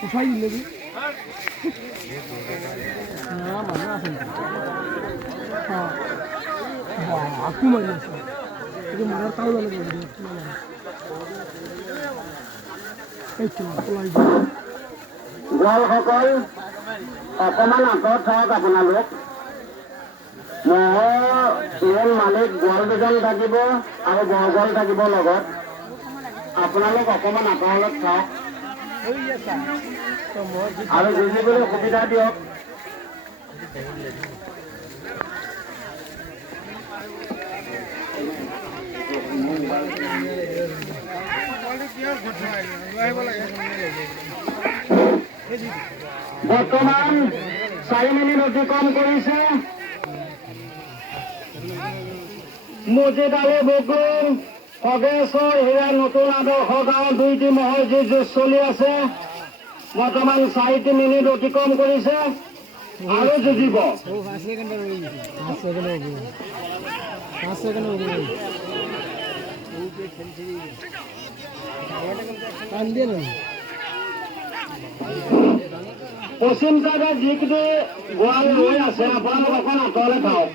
পোষাই দিলে কি না মানে আসেন আকু মাৰি আছে এটা মাৰাৰ তাও লাগে এই তো পলাই গোৱালসকল অকণমান আঁতৰত থাকক আপোনালোক মহৰ মালিক গোৱাল দুজন থাকিব আৰু বৰগোৱাল থাকিব লগত আপোনালোক অকণমান আঁতৰত থাকক আৰু বুজিবলৈ সুবিধা দিয়ক বৰ্তমান 4 মিনিট অতিক্ৰম কৰিছে মছজিদ আলী বকুল খগেশ্বৰ হীৰা নতুন আদৰ্শ গাঁও 2টি মহৰ যি যুঁজ চলি আছে বৰ্তমান 4 মিনিট অতিক্ৰম কৰিছে আৰু যুঁজিব পশ্চিম চাইডে যিকেইটি গোৱাল লৈ আছে আপোনালোক অকণ আঁতৰলে থাকক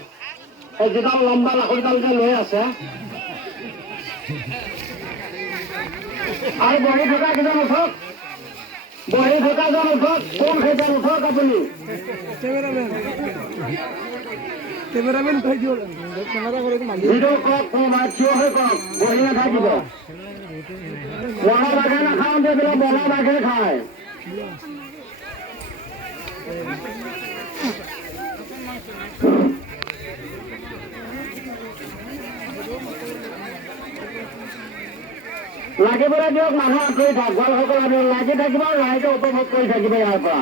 এই যিডাল লম্বা লাখুৰিডাল যে লৈ আছে আৰু বহি থকা কেইজন উঠক বহি থকাজন উঠক কোন সেইজন উঠক আপুনি কেমেৰামেন কৈ দিওঁ কেমেৰা কৰি ভিডিঅ' কৰক কোনোবাই থিয় হৈ কৰক বহি নাথাকিব বলা বাঘে নাখাওঁতে বোলে বলা বাঘে খায় লাগিবলৈ দিয়ক মানুহ আঁতৰি থাক গোৱালসকল লাগি থাকিব ৰাইজে উপভোগ কৰি থাকিব ইয়াৰ পৰা